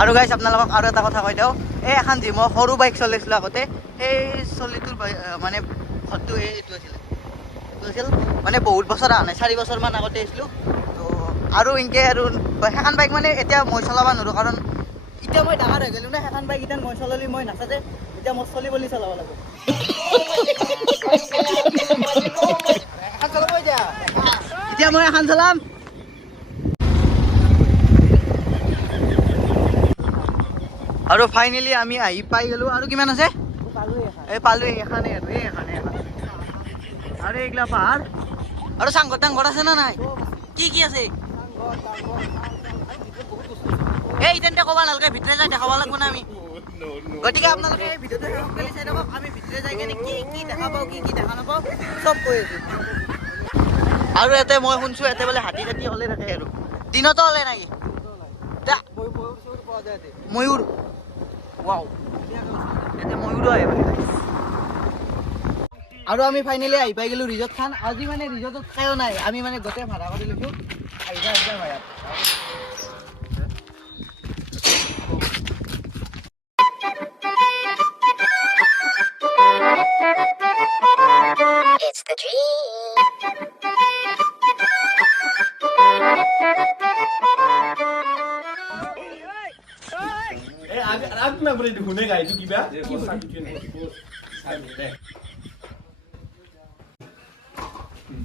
আৰু গাইছ আপোনালোকক আৰু এটা কথা কৈ দিওঁ, এই এখন যি মই সৰু বাইক চলাইছিলোঁ আগতে, সেই চলিটোৰ মানে ঘৰটো এইটো আছিল মানে বহুত বছৰ অহা নাই, 4 বছৰমান আগতে আহিছিলোঁ। তো আৰু এনেকৈ আৰু সেইখন বাইক মানে এতিয়া মই চলাব নোৱাৰোঁ, কাৰণ এতিয়া মই ডাঙৰ হৈ গ'লোঁ না। সেইখন বাইক এতিয়া মই চলালে মই নাচাজে, এতিয়া মই চলি বুলি চলাব লাগিব। এতিয়া মই এখন চলাম। আৰু ফাইনেলি আমি আহি পাই গ'লোঁ। আৰু কিমান আছে? এই পালোঁ এখানে আৰু আৰু এইগিলা পাহাৰ আৰু চাংঘৰ টাংঘৰ আছে না নাই? কি কি আছে? এই তেন্তে ক'ব নালাগে, ভিতৰে যাই দেখাব লাগিব না আমি। গতিকে আপোনালোকে এই ভিডিঅ'টো চাই থাকক, আমি ভিতৰে যাই কিনে কি কি দেখা পাওঁ, কি কি দেখা নাপাওঁ চব কৈ আছোঁ। আৰু ইয়াতে মই শুনছোঁ ইয়াতে বোলে হাতী চাতী ওলাই থাকে আৰু দিনতো ওলাই নেকি? ময়ূৰ, ৱাও, ইয়াতে ময়ূৰো আহে বোলে। আৰু আমি ফাইনেলি আহি পাই গ'লোঁ ৰিজৰ্ট খান। আজি মানে ৰিজৰ্টত খায়ো নাই, আমি মানে গোটেই ভাড়া কৰি লৈছোঁ। আহিছা ভাড়াত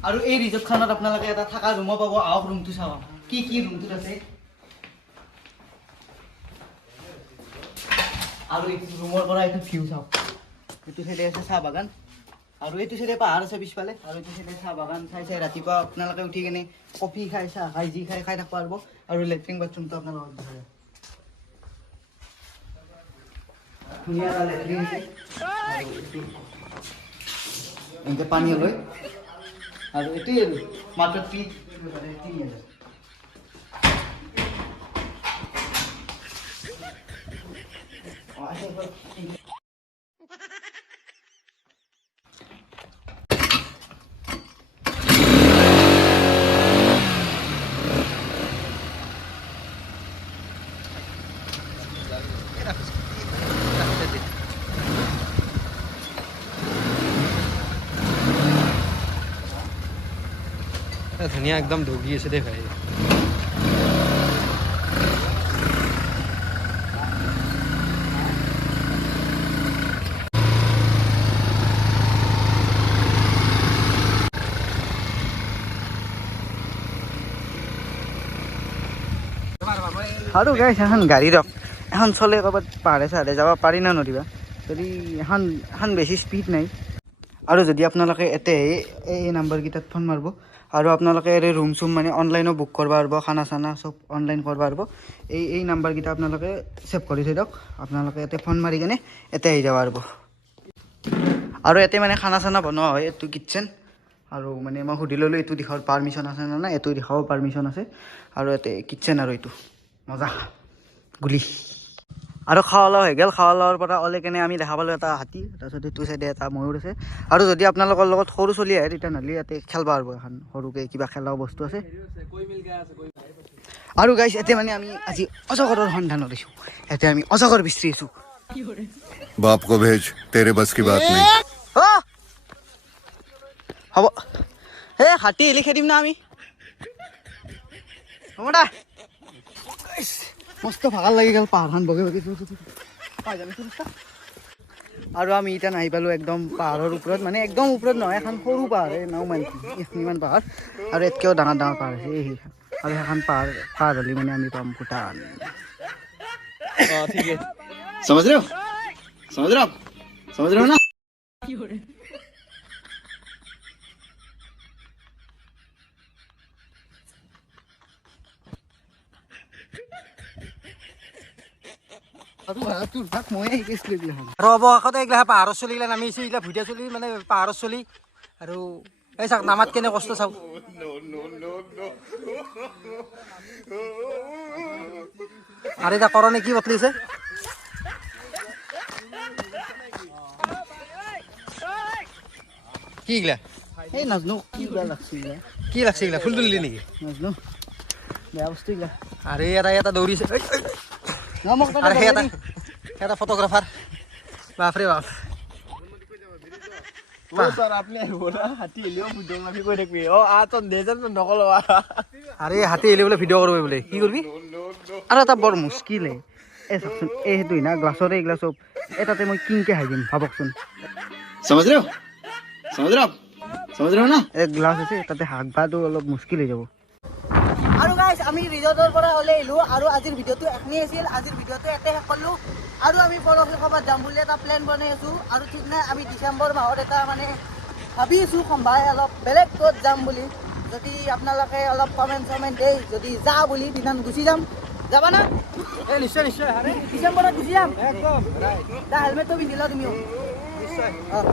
আৰু এই ৰিজৰ্টখনত আপোনালোকে এটা থকা ৰুমো পাব। আহক ৰুমটো চাব, কি কি ৰুমটোত আছে। আৰু এইটো ৰুমৰ পৰা এইটো ভিউ চাওক। এইটো চাইডে আছে চাহ বাগান, আৰু এইটো চাইডে পাহাৰ আছে পিছফালে, আৰু এইটো চাইডে চাহ বাগান চাই চাই ৰাতিপুৱা আপোনালোকে উঠি কিনে কফি খাই, চাহ খাই, যি খাই খাই থাকিব পাৰিব। আৰু লেট্ৰিন বাথৰুমটো আপোনালোকক দেখাব। ধুনীয়া এটা লেট্ৰিন আছে, এনেকৈ পানী লৈ। আৰু এইটোৱে আৰু মাত্ৰ 3,000। ধুনীয়া একদম ডগি আছে দে ভাই। আৰু গাইছ এখন গাড়ী ৰখ, এখন চলে ক'ৰবাত পাহাৰে চাহাৰে যাব পাৰি না নদীবা, যদি এখন বেছি স্পীড নাই। আৰু যদি আপোনালোকে এতে এই নাম্বাৰকেইটাত ফোন মাৰিব, আৰু আপোনালোকে ৰুম চুম মানে অনলাইনো বুক কৰিব পাৰিব, খানা চানা চব অনলাইন কৰিব পাৰিব। এই নাম্বাৰকেইটা আপোনালোকে ছেভ কৰি থৈ দিয়ক। আপোনালোকে ইয়াতে ফোন মাৰি কিনে ইয়াতে আহি যাব পাৰিব। আৰু ইয়াতে মানে খানা চানা বনোৱা হয়। এইটো কিটচেন, আৰু মানে মই সুধি ল'লোঁ এইটো দিশৰ পাৰ্মিশ্যন আছে নে নাই। এইটো দিশৰো পাৰ্মিশ্যন আছে। আৰু ইয়াতে কিটচেন, আৰু এইটো মজা গুলি। আৰু খাৱা লোৱা হৈ গ'ল। খাৱা লোৱাৰ পৰা ওলাই কেনে আমি দেখা পালোঁ এটা হাতী, তাৰপিছত এইটো চাইডে এটা ময়ূৰ আছে। আৰু যদি আপোনালোকৰ লগত সৰু চলি আহে তেতিয়াহ'লে ইয়াতে খেলিব পাৰিব, এখন সৰুকৈ কিবা খেলাও বস্তু আছে। আৰু গাইছ ইয়াতে মানে আমি আজি অজগৰৰ সন্ধান লৈছোঁ। ইয়াতে আমি অজগৰ বিচাৰি আছোঁ। बाप को भेज, तेरे बस की बात नहीं। হ'ব, এই হাতী এলি খেদিম না আমি। হ'ব দা, মস্ত ভাগৰ লাগি গ'ল পাহাৰখন বগি বগি। আৰু আমি এতিয়া নাহি পালোঁ একদম পাহাৰৰ ওপৰত, মানে একদম ওপৰত নহয়, এখন সৰু পাহাৰ, নাও মানে এইখিনিমান পাহাৰ। আৰু ইয়াতকৈও ডাঙৰ ডাঙৰ পাহাৰ আছে এই। আৰু সেইখন পাহাৰ হ'লে মানে আমি পাম ভূটান। ঠিক আছে, समझ रहे हो ना? আৰু অৱশেষত এইগিলা পাহাৰৰ চলিগিলা নামিছে, এইগিলা ভুটীয়া চলি মানে পাহাৰৰ চলি। আৰু এই চাওক নামাত কেনে কষ্ট চাওক। আৰু এতিয়া কৰণে কি বতলিছে? কি এইগিলা? এই নাজনো কি বেয়া লাগছে এইগিলা। কি লাগছে এইগিলা? ফুল তুলিলি নেকি? নাজনো, বেয়া বস্তু এইগিলা। আৰু এটা দৌৰিছে। আৰু সেই এটা ফটোগ্ৰাফাৰ বাপৰে বাপ আৰে হাতী এলি বোলে ভিডিঅ' কৰিব বোলে কি কৰিবি আৰু এটা বৰ মুস্কিল এই চাওকচোন এই সেইটো না গ্লাছৰে এইগিলা চব এটাতে মই কিনকে খাই দিম ভাবকচোন समझ रहे हो समझ रहे हो ना এই গ্লাছ আছে তাতে শাক ভাতো অলপ মুস্কিল হৈ যাব আৰু গাইজ আমি ৰিজৰ্টৰ পৰা ওলাই আহিলোঁ আৰু আজিৰ ভিডিঅ'টো এখনেই আছিল আজিৰ ভিডিঅ'টো ইয়াতে শেষ কৰিলোঁ আৰু আমি পৰহি ক'ৰবাত যাম বুলি এটা প্লেন বনাই আছোঁ আৰু ঠিক নাই আমি ডিচেম্বৰ মাহত এটা মানে ভাবি আছোঁ সম্ভাই অলপ বেলেগ ক'ত যাম বুলি যদি আপোনালোকে অলপ কমেণ্ট চমেণ্ট দেই যদি যা বুলি দিনাখন গুচি যাম যাবা না এই নিশ্চয় নিশ্চয় ডিচেম্বৰত গুচি যাম একদম দা হেলমেটটো পিন্ধি লোৱা তুমিও নিশ্চয় অঁ